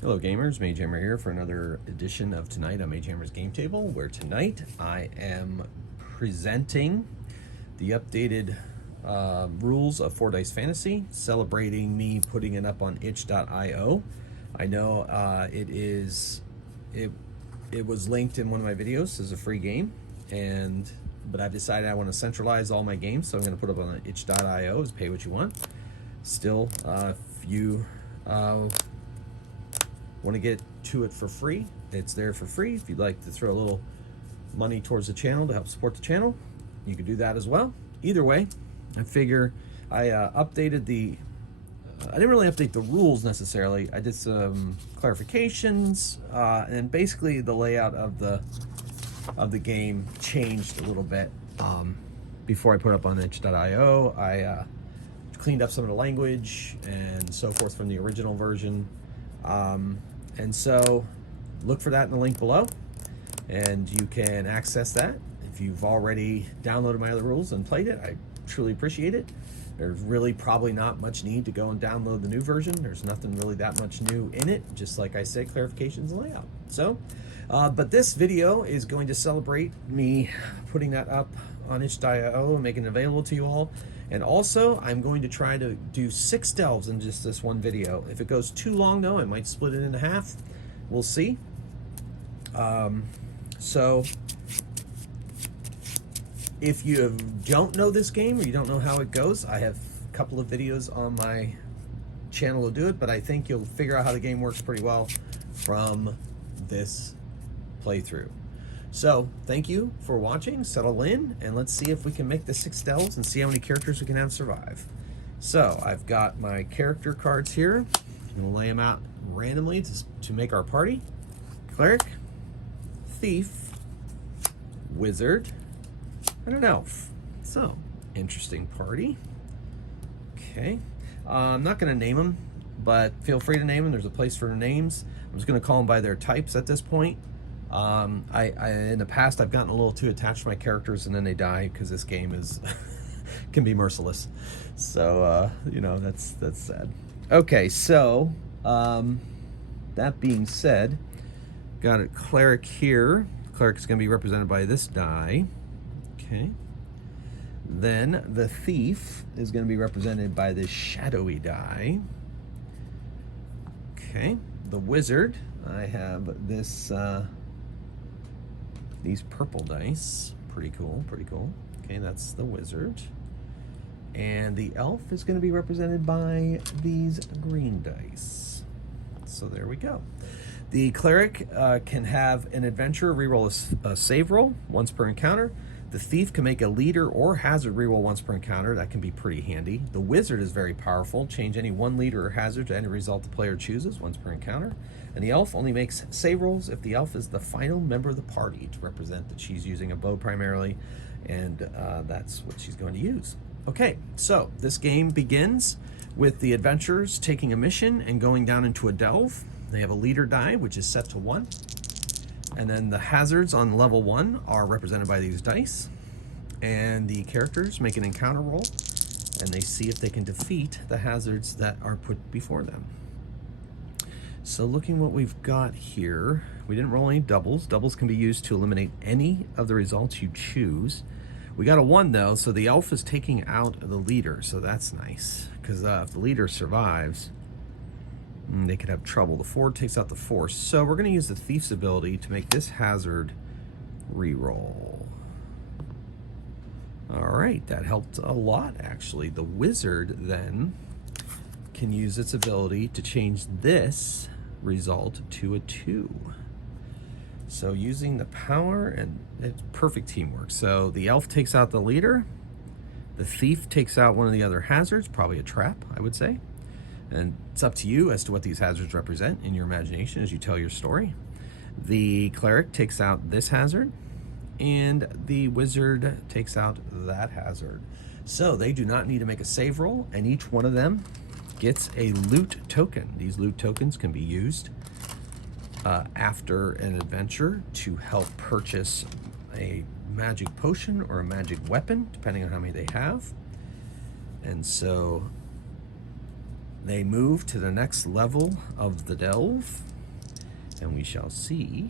Hello gamers, Mage Hammer here for another edition of Tonight on Mage Hammer's Game Table, where tonight I am presenting the updated rules of 4 Dice Fantasy, celebrating me putting it up on itch.io. I know it was linked in one of my videos as a free game, but I've decided I want to centralize all my games, so I'm going to put it up on itch.io as pay what you want. Still, if you want to get to it for free, it's there for free. If you'd like to throw a little money towards the channel to help support the channel, you can do that as well. Either way, I figure I updated I didn't really update the rules necessarily. I did some clarifications, and basically the layout of the game changed a little bit. Before I put it up on itch.io, I cleaned up some of the language and so forth from the original version. And so look for that in the link below, and you can access that. If you've already downloaded my other rules and played it, I truly appreciate it. There's really probably not much need to go and download the new version. There's nothing really that much new in it, just like I said, clarifications and layout. So, but this video is going to celebrate me putting that up on itch.io and making it available to you all. And also, I'm going to try to do 6 delves in just this one video. If it goes too long, though, I might split it into half. We'll see. So, if you don't know this game or you don't know how it goes, I have a couple of videos on my channel to do it, but I think you'll figure out how the game works pretty well from this playthrough. So, thank you for watching. Settle in, and let's see if we can make the 6 delves and see how many characters we can have survive. So, I've got my character cards here. I'm going to lay them out randomly to make our party. Cleric, Thief, Wizard, and an Elf. So, interesting party. Okay. I'm not going to name them, but feel free to name them. There's a place for names. I'm just going to call them by their types at this point. In the past, I've gotten a little too attached to my characters and then they die, because this game is can be merciless. So you know, that's sad. Okay, so that being said, got a cleric here. Cleric is going to be represented by this die. Okay. Then the thief is going to be represented by this shadowy die. Okay. The wizard, I have this these purple dice. Pretty cool, pretty cool. Okay, that's the wizard. And the elf is going to be represented by these green dice. So there we go. The cleric can have an adventure reroll a save roll once per encounter. The thief can make a leader or hazard reroll once per encounter. That can be pretty handy. The wizard is very powerful. Change any one leader or hazard to any result the player chooses once per encounter. And the elf only makes save rolls if the elf is the final member of the party, to represent that she's using a bow primarily, and that's what she's going to use. Okay, so this game begins with the adventurers taking a mission and going down into a delve. They have a leader die, which is set to 1. And then the hazards on level 1 are represented by these dice. And the characters make an encounter roll, and they see if they can defeat the hazards that are put before them. So looking what we've got here, we didn't roll any doubles. Doubles can be used to eliminate any of the results you choose. We got a 1 though, so the elf is taking out the leader, so that's nice. Because if the leader survives, they could have trouble. The 4 takes out the force. So we're going to use the thief's ability to make this hazard reroll. All right, that helped a lot, actually. The wizard then can use its ability to change this result to a 2. So using the power, and it's perfect teamwork. So the elf takes out the leader. The thief takes out one of the other hazards, probably a trap, I would say. And it's up to you as to what these hazards represent in your imagination as you tell your story. The cleric takes out this hazard, and the wizard takes out that hazard. So they do not need to make a save roll, and each one of them gets a loot token. These loot tokens can be used after an adventure to help purchase a magic potion or a magic weapon, depending on how many they have. And so they move to the next level of the delve, and we shall see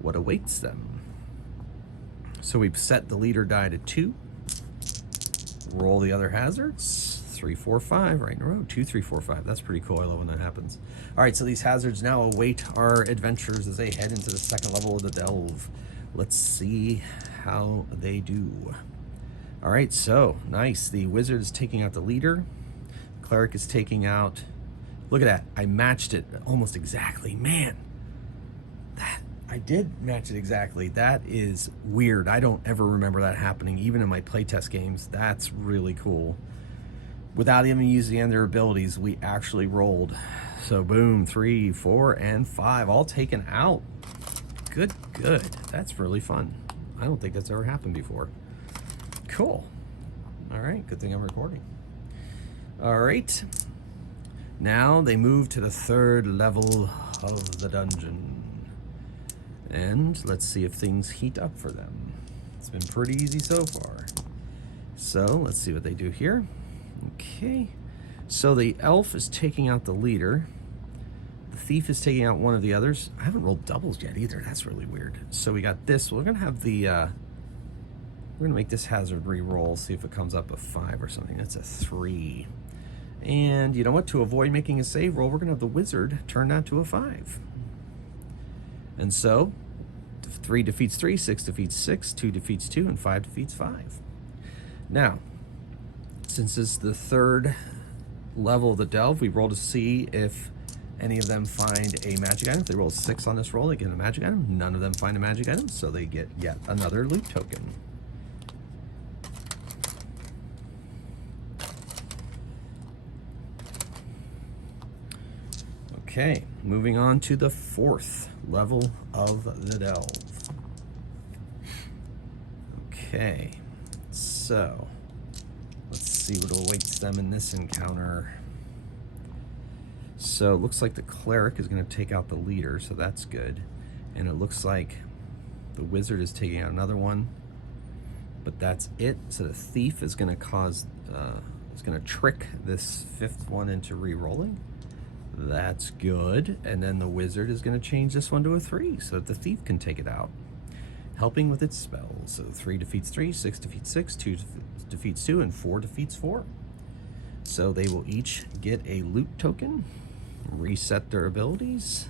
what awaits them. So we've set the leader die to 2. Roll the other hazards. 3, 4, 5 right in a row. 2, 3, 4, 5. That's pretty cool. I love when that happens. All right, so these hazards now await our adventurers as they head into the second level of the delve. Let's see how they do. All right, so nice. The wizard is taking out the leader. Cleric is taking out. Look at that. I matched it almost exactly. Man, I did match it exactly. That is weird. I don't ever remember that happening, even in my playtest games. That's really cool. Without even using their abilities, we actually rolled. So boom, 3, 4, and 5, all taken out. Good. That's really fun. I don't think that's ever happened before. Cool. All right, good thing I'm recording. All right. Now they move to the 3rd level of the dungeon. And let's see if things heat up for them. It's been pretty easy so far. So let's see what they do here. Okay. So the elf is taking out the leader. The thief is taking out one of the others. I haven't rolled doubles yet either. That's really weird. So we got this. We're gonna have the we're gonna make this hazard re-roll, see if it comes up a 5 or something. That's a 3. And you know what? To avoid making a save roll, we're gonna have the wizard turn that to a 5. And so 3 defeats 3, 6 defeats 6, 2 defeats 2, and 5 defeats 5. Now, since it's the 3rd level of the delve, we roll to see if any of them find a magic item. If they roll 6 on this roll, they get a magic item. None of them find a magic item, so they get yet another loot token. Okay, moving on to the 4th level of the delve. Okay, so let's see what awaits them in this encounter. So it looks like the cleric is going to take out the leader, so that's good. And it looks like the wizard is taking out another one, but that's it. So the thief is going to is going to trick this 5th one into re-rolling. That's good. And then the wizard is going to change this one to a 3 so that the thief can take it out, helping with its spells. So 3 defeats 3, 6 defeats 6, 2 defeats 2, and 4 defeats 4. So they will each get a loot token, reset their abilities,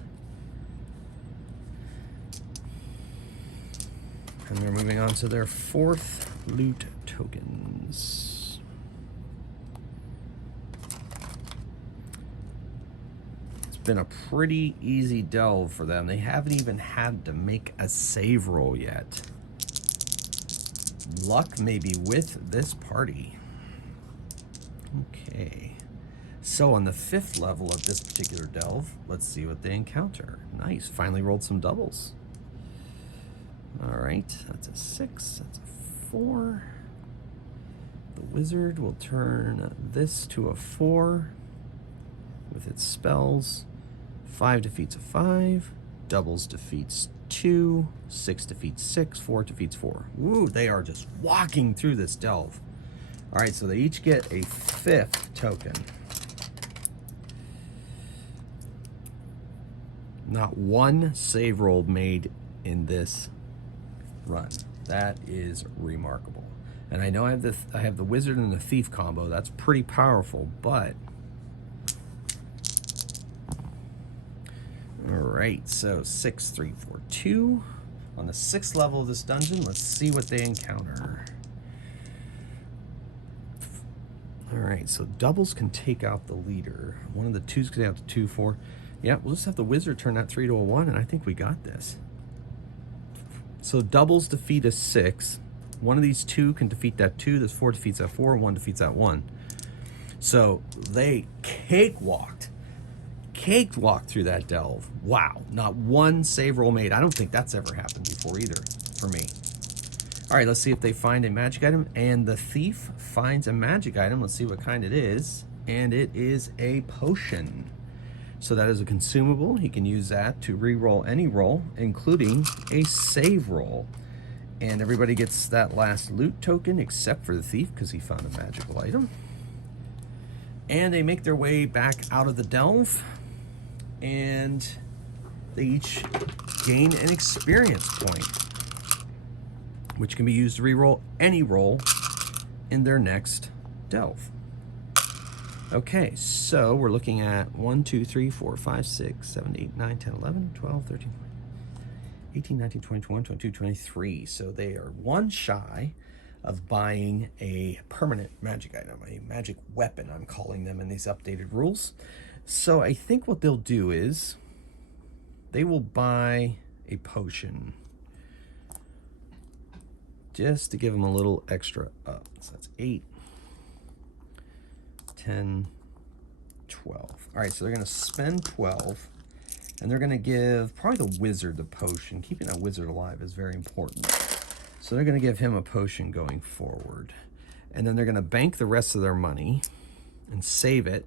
and they're moving on to their 4th loot tokens. Been a pretty easy delve for them. They haven't even had to make a save roll yet. Luck may be with this party. Okay, so on the 5th level of this particular delve, let's see what they encounter. Nice, finally rolled some doubles. All right, that's a 6, that's a 4. The wizard will turn this to a 4 with its spells. 5 defeats a 5, doubles defeats 2, 6 defeats 6, 4 defeats 4. Woo, they are just walking through this delve. All right, so they each get a 5th token. Not one save roll made in this run. That is remarkable. And I know I have the wizard and the thief combo. That's pretty powerful, but all right, so 6, 3, 4, 2. On the 6th level of this dungeon, let's see what they encounter. All right, so doubles can take out the leader. One of the 2s can take out the 2, 4. Yeah, we'll just have the wizard turn that 3 to a 1, and I think we got this. So doubles defeat a 6. One of these 2 can defeat that 2. This 4 defeats that 4. 1 defeats that 1. So they cakewalked through that delve. Wow, not one save roll made. I don't think that's ever happened before either for me. All right, let's see if they find a magic item. And the thief finds a magic item. Let's see what kind it is. And it is a potion. So that is a consumable. He can use that to re-roll any roll, including a save roll. And everybody gets that last loot token except for the thief because he found a magical item. And they make their way back out of the delve, and they each gain an experience point, which can be used to reroll any roll in their next delve. Okay, so we're looking at 1, 2, 3, 4, 5, 6, 7, 8, 9, 10, 11, 12, 13, 18, 19, 20, 21, 22, 23. So they are one shy of buying a permanent magic item, a magic weapon, I'm calling them in these updated rules. So I think what they'll do is they will buy a potion just to give them a little extra up. So that's 8, 10, 12. All right, so they're going to spend 12, and they're going to give probably the wizard the potion. Keeping that wizard alive is very important. So they're going to give him a potion going forward. And then they're going to bank the rest of their money and save it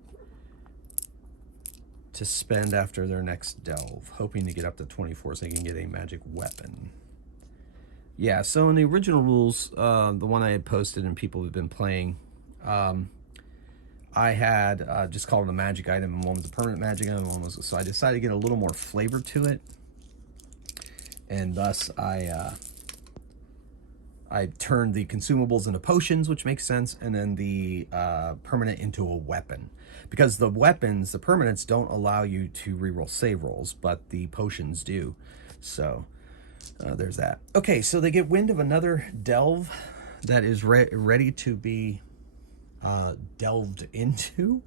to spend after their next delve, hoping to get up to 24 so they can get a magic weapon. Yeah, so in the original rules, the one I had posted and people have been playing, I had just called it a magic item, and one was a permanent magic item, and one was, so I decided to get a little more flavor to it, and thus I turned the consumables into potions, which makes sense, and then the permanent into a weapon. Because the weapons, the permanents, don't allow you to reroll save rolls, but the potions do. So there's that. Okay, so they get wind of another delve that is ready to be delved into.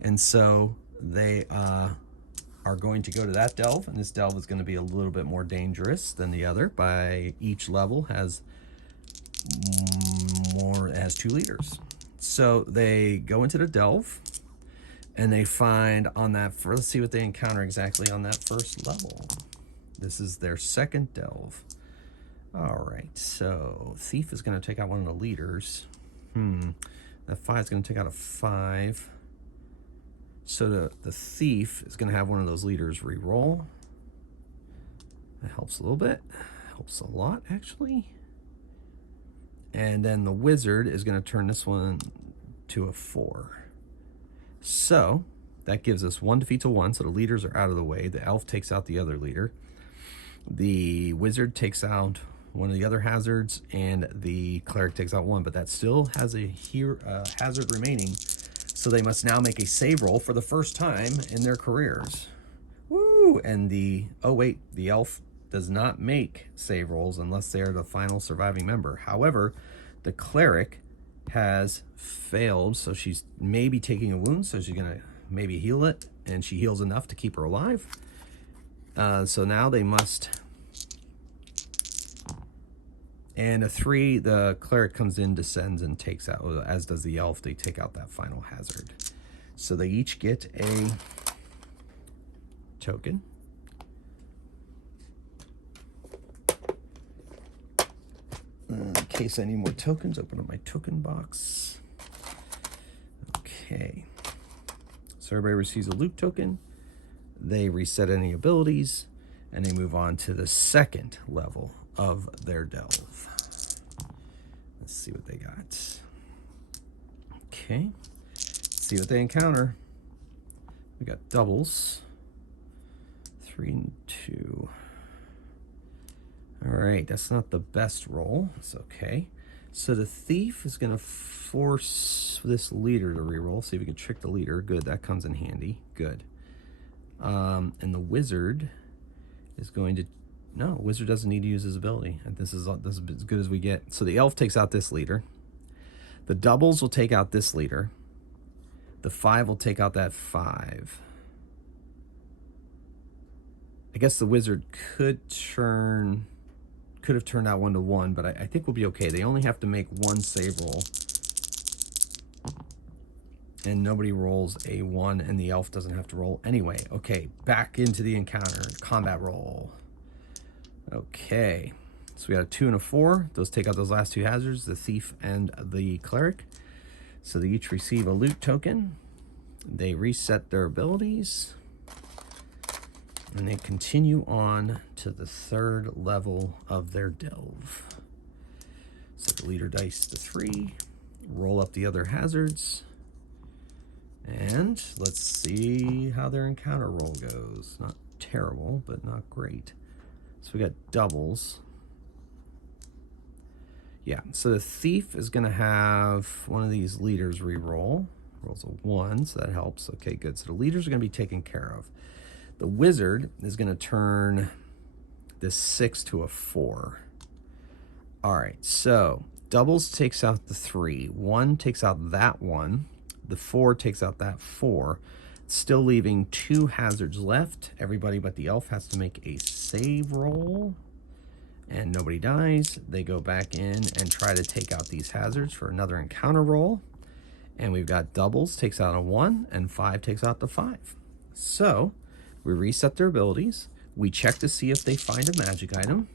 And so they are going to go to that delve, and this delve is going to be a little bit more dangerous than the other. By each level has has 2 leaders. So they go into the delve, and they find on that first, let's see what they encounter exactly on that first level. This is their second delve. All right, so Thief is going to take out one of the leaders. That 5 is going to take out a 5. So the Thief is going to have one of those leaders re-roll. That helps a little bit. Helps a lot, actually. And then the Wizard is going to turn this one to a 4. So that gives us 1 defeat to 1, so the leaders are out of the way. The Elf takes out the other leader. The Wizard takes out one of the other hazards, and the Cleric takes out 1, but that still has a hazard remaining, so they must now make a save roll for the first time in their careers. Woo! And the Elf does not make save rolls unless they are the final surviving member. However, the Cleric has failed, so she's maybe taking a wound, so she's gonna maybe heal it, and she heals enough to keep her alive. So now they must, and a 3, the Cleric comes in, descends, and takes out, as does the Elf, they take out that final hazard. So they each get a token. In case I need more tokens, open up my token box. Okay. So everybody receives a loot token. They reset any abilities, and they move on to the second level of their delve. Let's see what they got. Okay. Let's see what they encounter. We got doubles. 3 and 2. All right, that's not the best roll. It's okay. So the Thief is going to force this leader to reroll. See if we can trick the leader. Good, that comes in handy. Good. And the Wizard is going to... No, Wizard doesn't need to use his ability. And this is as good as we get. So the Elf takes out this leader. The doubles will take out this leader. The 5 will take out that 5. I guess the Wizard could have turned out 1 to 1, but I think we'll be okay. They only have to make 1 save roll, and nobody rolls a 1, and the Elf doesn't have to roll anyway. Okay, back into the encounter. Combat roll. Okay, so we got a 2 and a 4. Those take out those last 2 hazards, the Thief and the Cleric. So they each receive a loot token. They reset their abilities, and they continue on to the 3rd level of their delve. So the leader dice to 3, roll up the other hazards, And let's see how their encounter roll goes. Not terrible, but not great. So we got doubles. Yeah, so the thief is going to have one of these leaders re-roll. Rolls a 1, so that helps. Okay, good. So the leaders are going to be taken care of. The wizard is going to turn this 6 to a 4. All right, so doubles takes out the 3. 1 takes out that 1. The 4 takes out that 4. Still leaving 2 hazards left. Everybody but the elf has to make a save roll. And nobody dies. They go back in and try to take out these hazards for another encounter roll. And we've got doubles takes out a 1, and 5 takes out the 5. So we reset their abilities. We check to see if they find a magic item.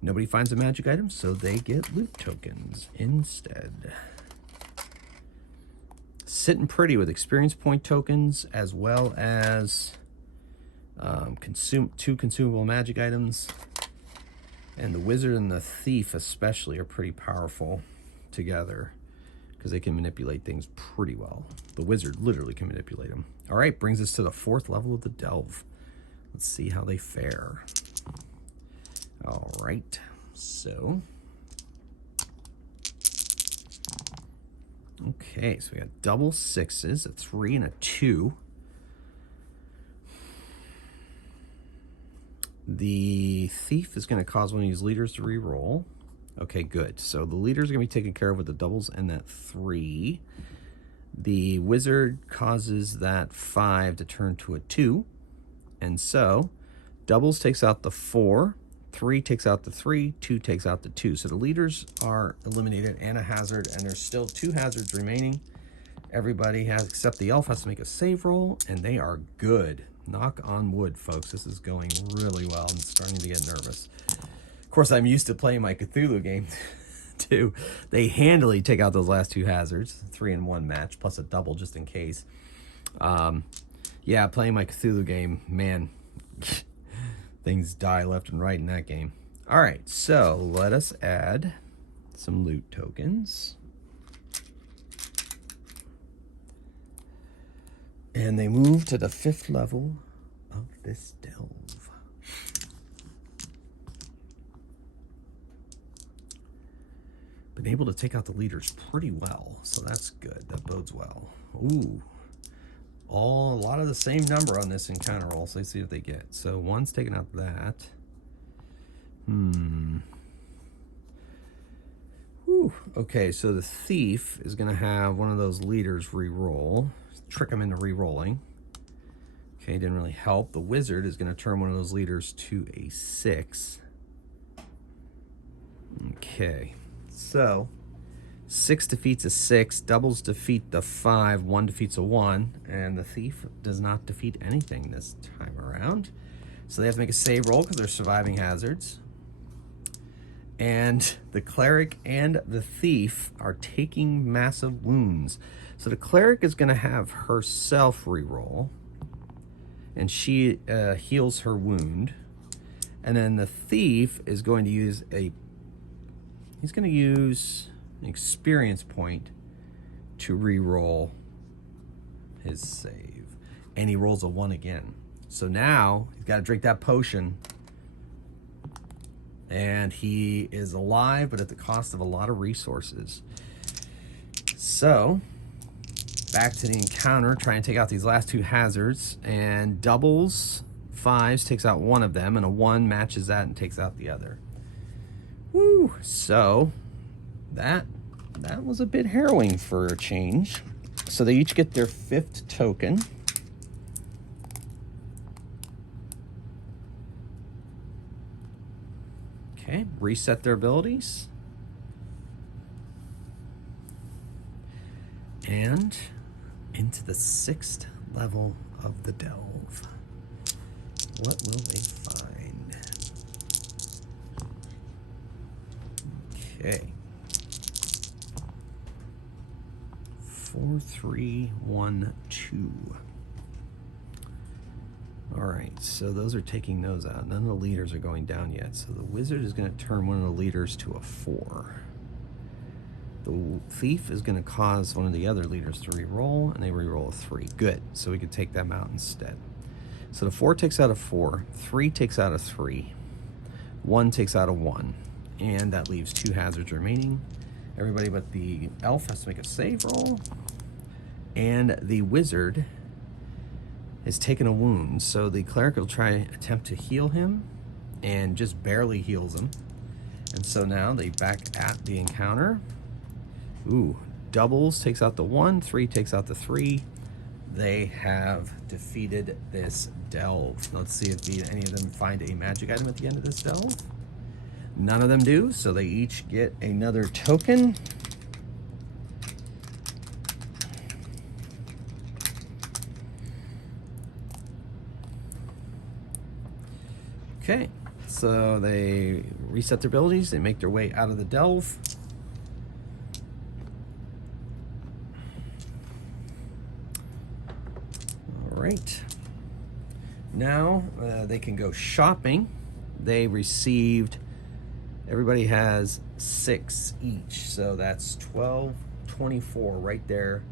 Nobody finds a magic item, so they get loot tokens instead. Sitting pretty with experience point tokens, as well as 2 consumable magic items. And the wizard and the thief especially are pretty powerful together because they can manipulate things pretty well. The wizard literally can manipulate them. All right, brings us to the 4th level of the delve. Let's see how they fare. All right, so. Okay, so we got double 6s, a 3 and a 2. The thief is going to cause one of these leaders to re-roll. Okay, good. So the leaders are going to be taken care of with the doubles and that 3. The wizard causes that 5 to turn to a 2. And so doubles takes out the 4. 3 takes out the 3. 2 takes out the 2. So the leaders are eliminated and a hazard, and there's still 2 hazards remaining. Everybody has, except the elf, has to make a save roll, and they are good. Knock on wood, folks. This is going really well. I'm starting to get nervous. Of course, I'm used to playing my Cthulhu game, too. They handily take out those last 2 hazards. 3-in-1 match, plus a double just in case. Yeah, playing my Cthulhu game, man, things die left and right in that game. All right, so let us add some loot tokens. And they move to the 5th level of this delve. Been able to take out the leaders pretty well, so that's good. That bodes well. Ooh, a lot of the same number on this encounter roll, so let's see what they get. So 1's taking out that. Whew. Okay, so the thief is going to have one of those leaders re-roll. Trick them into re-rolling. Okay, didn't really help. The wizard is going to turn one of those leaders to a 6. Okay, so 6 defeats a 6, doubles defeat the 5, 1 defeats a 1, and the thief does not defeat anything this time around. So they have to make a save roll because they're surviving hazards. And the cleric and the thief are taking massive wounds. So the cleric is going to have herself re-roll, and she heals her wound. And then the thief is going to use he's going to use an experience point to re-roll his save. And he rolls a 1 again. So now he's got to drink that potion. And he is alive, but at the cost of a lot of resources. So back to the encounter, try and take out these last 2 hazards, and doubles 5s takes out one of them, and a 1 matches that and takes out the other. Woo! So that was a bit harrowing for a change. So they each get their 5th token. Okay, reset their abilities. And into the 6th level of the delve. What will they find? Okay. 4, 3, 1, 2. All right, so those are taking those out. None of the leaders are going down yet. So the wizard is going to turn one of the leaders to a 4. The thief is going to cause one of the other leaders to re-roll, and they re-roll a 3. Good. So we could take them out instead. So the 4 takes out a 4, 3 takes out a 3, 1 takes out a 1, and that leaves 2 hazards remaining. Everybody but the elf has to make a save roll, and the wizard is taking a wound. So the cleric will attempt to heal him, and just barely heals him. And so now they back at the encounter. Ooh, doubles takes out the 1, 3 takes out the 3. They have defeated this delve. Let's see if any of them find a magic item at the end of this delve. None of them do, so they each get another token. Okay, so they reset their abilities, they make their way out of the delve. All right, now they can go shopping. They received, everybody has 6 each, so that's 12, 24 right there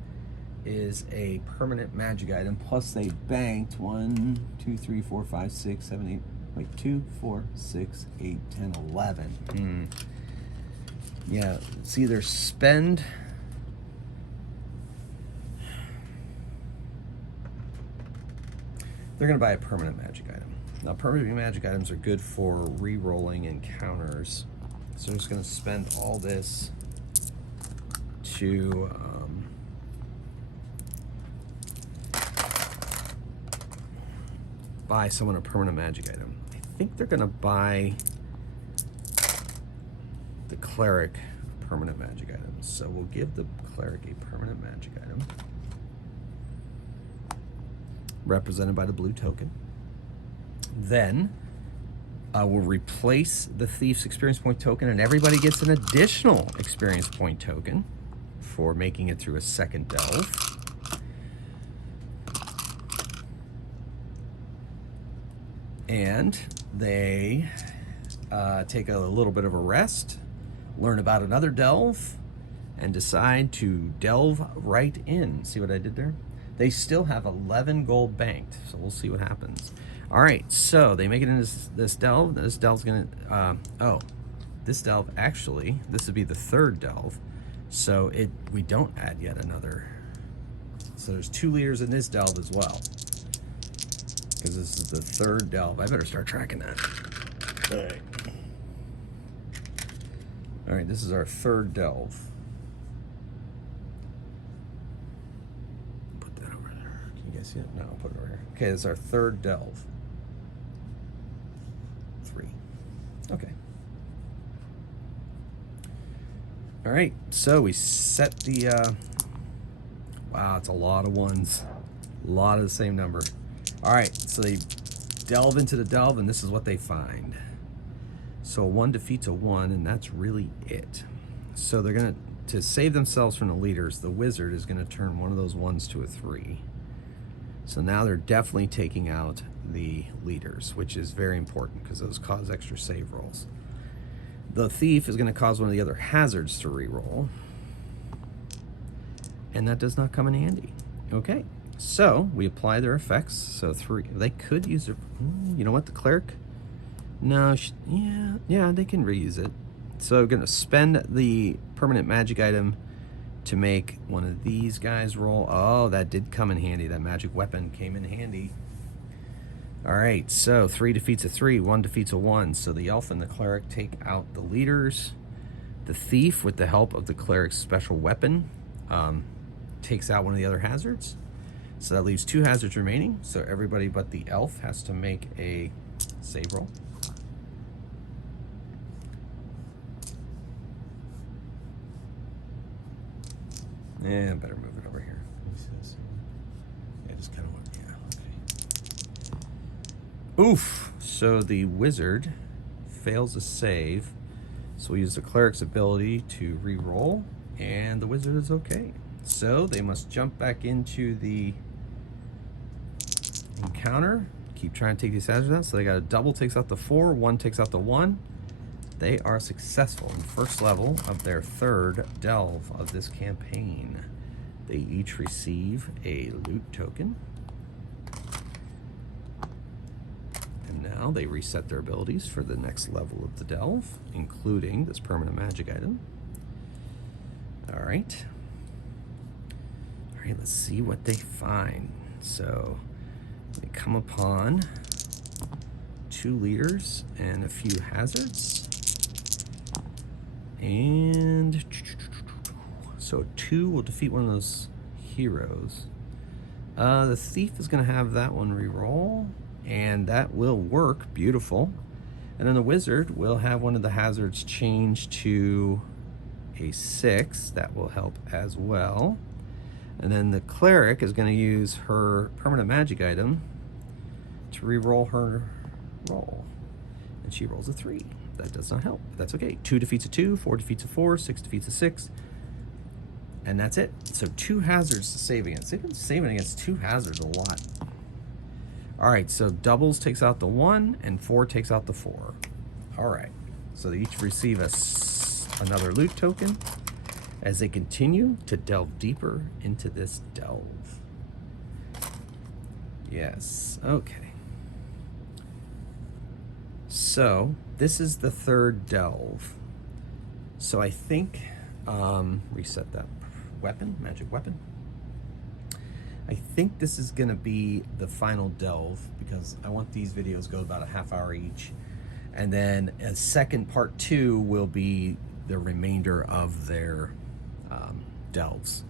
is a permanent magic item, plus they banked 1, 2, 3, 4, 5, 6, 7, 8, wait, 2, 4, 6, 8, 10, 11. Yeah, it's either spend, they're going to buy a permanent magic item. Now, permanent magic items are good for re-rolling encounters. So I'm just going to spend all this to buy someone a permanent magic item. I think they're going to buy the cleric permanent magic items. So we'll give the cleric a permanent magic item, represented by the blue token. Then we'll replace the thief's experience point token, and everybody gets an additional experience point token for making it through a second delve. And they take a little bit of a rest, learn about another delve, and decide to delve right in. See what I did there? They still have 11 gold banked, so we'll see what happens. All right, so they make it into this delve. This delve's gonna, this delve, actually, this would be the 3rd delve. So we don't add yet another. So there's 2 leaders in this delve as well, because this is the 3rd delve. I better start tracking that. All right. All right, this is our 3rd delve. Put that over there. Can you guys see it? No, I'll put it over here. Okay, this is our 3rd delve. 3. Okay. All right, so we set the, wow, it's a lot of ones. A lot of the same number. All right, so they delve into the delve, and this is what they find. So 1 defeats a 1, and that's really it. So they're gonna, to save themselves from the leaders, the wizard is gonna turn one of those 1s to a 3. So now they're definitely taking out the leaders, which is very important because those cause extra save rolls. The thief is gonna cause one of the other hazards to re-roll, and that does not come in handy. Okay. So we apply their effects. So 3, they could use their, you know what, the cleric? No, yeah, they can reuse it. So we're gonna spend the permanent magic item to make one of these guys roll. Oh, that did come in handy. That magic weapon came in handy. All right, so 3 defeats a 3, 1 defeats a 1. So the elf and the cleric take out the leaders. The thief, with the help of the cleric's special weapon, takes out one of the other hazards. So that leaves 2 hazards remaining. So everybody but the elf has to make a save roll. Yeah, better move it over here. Let me see this. Yeah, just kind of want, yeah, okay. Oof. So the wizard fails a save. So we use the cleric's ability to re-roll, and the wizard is okay. So they must jump back into the encounter. Keep trying to take these hazards out. So they got a double takes out the 4, 1 takes out the 1. they are successful in the first level of their third delve of this campaign. They each receive a loot token. And now they reset their abilities for the next level of the delve, including this permanent magic item. All right. All right, let's see what they find. So they come upon 2 leaders and a few hazards. And so 2 will defeat one of those heroes. The thief is going to have that one reroll, and that will work. Beautiful. And then the wizard will have one of the hazards change to a 6. That will help as well. And then the cleric is going to use her permanent magic item to re-roll her roll. And she rolls a 3. That does not help. That's okay. 2 defeats a 2, 4 defeats a 4, 6 defeats a 6. And that's it. So 2 hazards to save against. They've been saving against 2 hazards a lot. All right, so doubles takes out the 1 and 4 takes out the 4. All right, so they each receive another loot token as they continue to delve deeper into this delve. Yes, okay. So this is the 3rd delve. So I think, reset that weapon, magic weapon. I think this is gonna be the final delve because I want these videos to go about a half hour each. And then a second part 2 will be the remainder of their delves.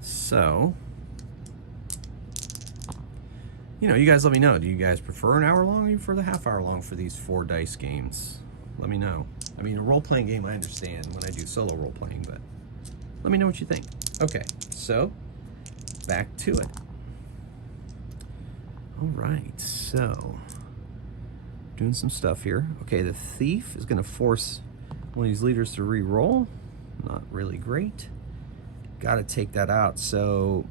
So, you know, you guys let me know. Do you guys prefer an hour long or you prefer the half hour long for these 4 dice games? Let me know. I mean, a role-playing game, I understand when I do solo role-playing, but let me know what you think. Okay, so back to it. All right, so doing some stuff here. Okay, the thief is going to force one of these leaders to re-roll. Not really great. Got to take that out. So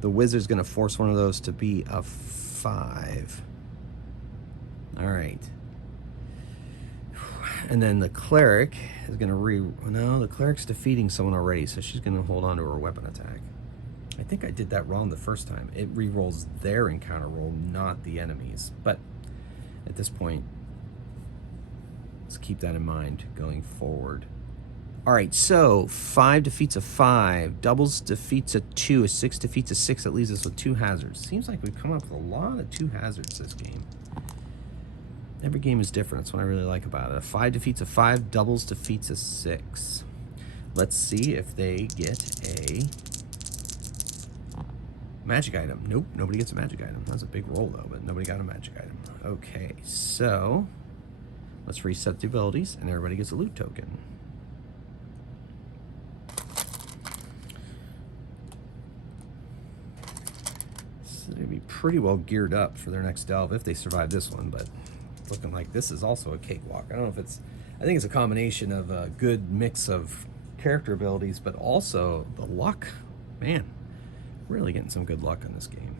the wizard's going to force one of those to be a 5. All right. And then the cleric is going to no, the cleric's defeating someone already, so she's going to hold on to her weapon attack. I think I did that wrong the first time. It re-rolls their encounter roll, not the enemy's. But at this point, let's keep that in mind going forward. All right, so 5 defeats a 5, doubles defeats a 2, a 6 defeats a 6. That leaves us with 2 hazards. Seems like we've come up with a lot of 2 hazards this game. Every game is different. That's what I really like about it. A 5 defeats a 5, doubles defeats a 6. Let's see if they get a magic item. Nope, nobody gets a magic item. That's a big roll though, but nobody got a magic item. Okay, so let's reset the abilities and everybody gets a loot token. So they'd be pretty well geared up for their next delve if they survive this one, but it's looking like this is also a cakewalk. I don't know if it's, I think it's a combination of a good mix of character abilities, but also the luck. Man, really getting some good luck on this game.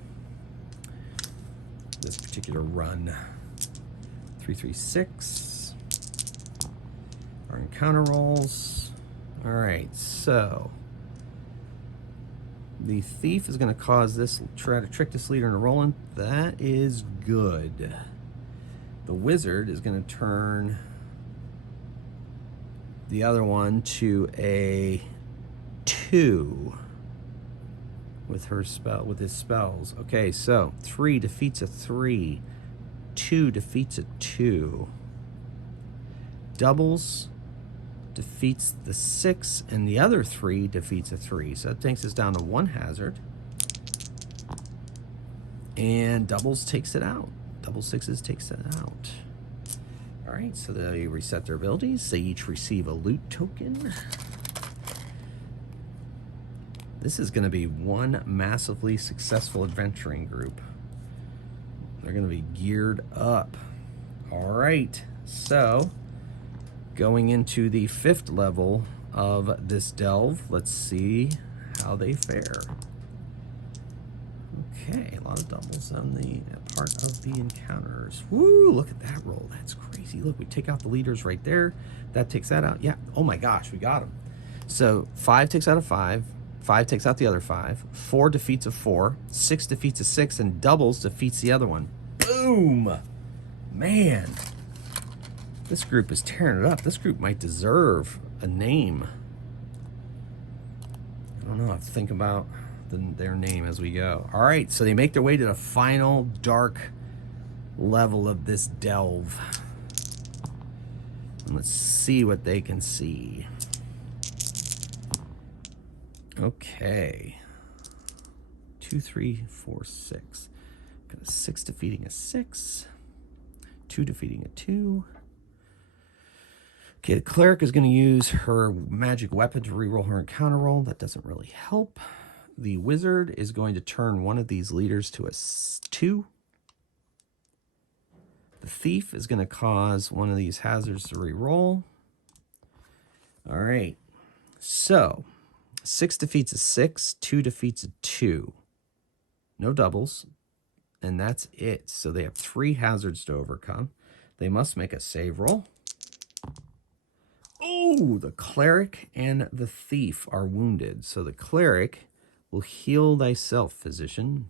This particular run. 336. Our encounter rolls. All right, so the thief is going to cause this, try to trick this leader into rolling. That is good. The wizard is going to turn the other one to a 2 with her spell, with his spells. Okay, so 3 defeats a 3, 2 defeats a 2, doubles defeats the 6, and the other 3 defeats a 3. So that takes us down to 1 hazard. And doubles takes it out. Double 6s takes it out. All right, so they reset their abilities. They each receive a loot token. This is going to be one massively successful adventuring group. They're going to be geared up. All right, so going into the 5th level of this delve, let's see how they fare. Okay, a lot of doubles on the part of the encounters. Woo, look at that roll. That's crazy. Look, we take out the leaders right there. That takes that out. Yeah. Oh my gosh, we got them. So 5 takes out a 5. 5 takes out the other 5. 4 defeats a 4. 6 defeats a 6, and doubles defeats the other one. Boom! Man, this group is tearing it up. This group might deserve a name. I don't know. I have to think about their name as we go. All right, so they make their way to the final dark level of this delve. And let's see what they can see. Okay. 2, 3, 4, 6. Got a 6 defeating a 6. 2 defeating a 2. Okay, the cleric is going to use her magic weapon to reroll her encounter roll. That doesn't really help. The wizard is going to turn one of these leaders to a 2. The thief is going to cause one of these hazards to reroll. All right, so 6 defeats a 6, 2 defeats a 2. No doubles, and that's it. So they have 3 hazards to overcome. They must make a save roll. Oh, the cleric and the thief are wounded. So the cleric will heal thyself, physician.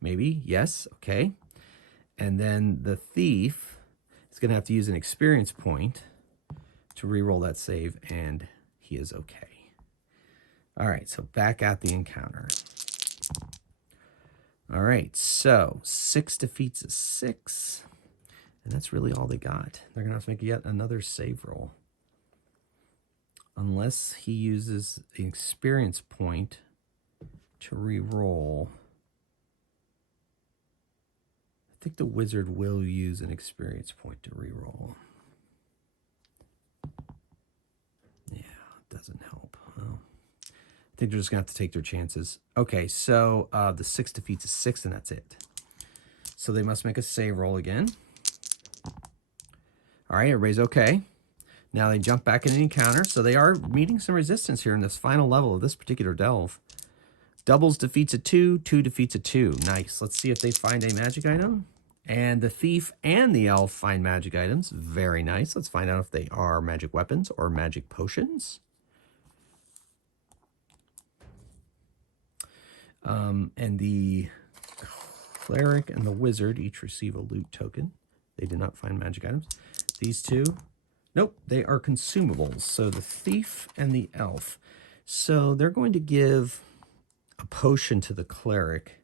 Maybe, yes, okay. And then the thief is going to have to use an experience point to reroll that save, and he is okay. All right, so back at the encounter. All right, so 6 defeats a 6, and that's really all they got. They're going to have to make yet another save roll. Unless he uses an experience point to re-roll. I think the wizard will use an experience point to re-roll. Yeah, it doesn't help. Well, I think they're just going to have to take their chances. Okay, so the 6 defeats a 6, and that's it. So they must make a save roll again. All right, everybody's okay. Now they jump back in the encounter, so they are meeting some resistance here in this final level of this particular delve. Doubles defeats a 2, 2 defeats a 2. Nice. Let's see if they find a magic item. And the thief and the elf find magic items. Very nice. Let's find out if they are magic weapons or magic potions. And the cleric and the wizard each receive a loot token. They did not find magic items. These two, nope, they are consumables. So the thief and the elf. So they're going to give a potion to the cleric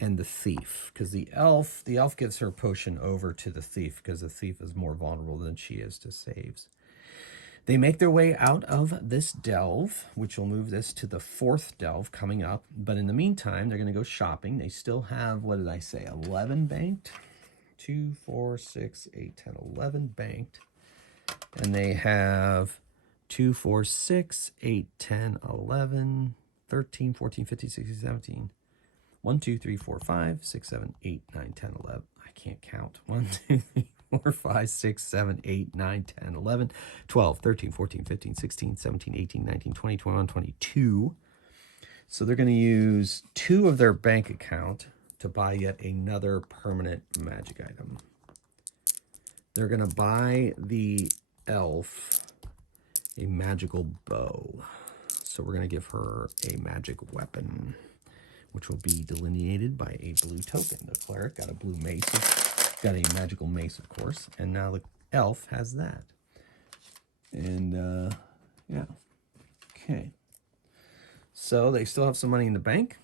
and the thief, because the elf gives her potion over to the thief because the thief is more vulnerable than she is to saves. They make their way out of this delve, which will move this to the 4th delve coming up. But in the meantime, they're going to go shopping. They still have, what did I say, 11 banked? 2, 4, 6, 8, 10, 11 banked. And they have 2, 4, 6, 8, 10, 11, 13, 14, 15, 16, 17. 1, 2, 3, 4, 5, 6, 7, 8, 9, 10, 11. I can't count. 1, 2, 3, 4, 5, 6, 7, 8, 9, 10, 11, 12, 13, 14, 15, 16, 17, 18, 19, 20, 21, 22. So they're going to use 2 of their bank account to buy yet another permanent magic item. They're going to buy the elf a magical bow. So we're going to give her a magic weapon, which will be delineated by a blue token. The cleric got a blue mace, got a magical mace, of course, and now the elf has that. And, yeah. Okay. So they still have some money in the bank,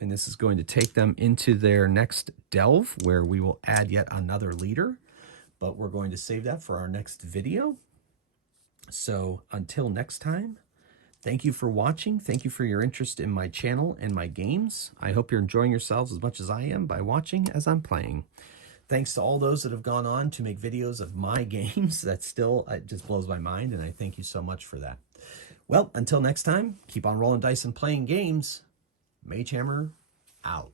and this is going to take them into their next delve, where we will add yet another leader, but we're going to save that for our next video. So until next time, thank you for watching. Thank you for your interest in my channel and my games. I hope you're enjoying yourselves as much as I am by watching as I'm playing. Thanks to all those that have gone on to make videos of my games. That still, it just blows my mind, and I thank you so much for that. Well, until next time, keep on rolling dice and playing games. Mage Hammer out.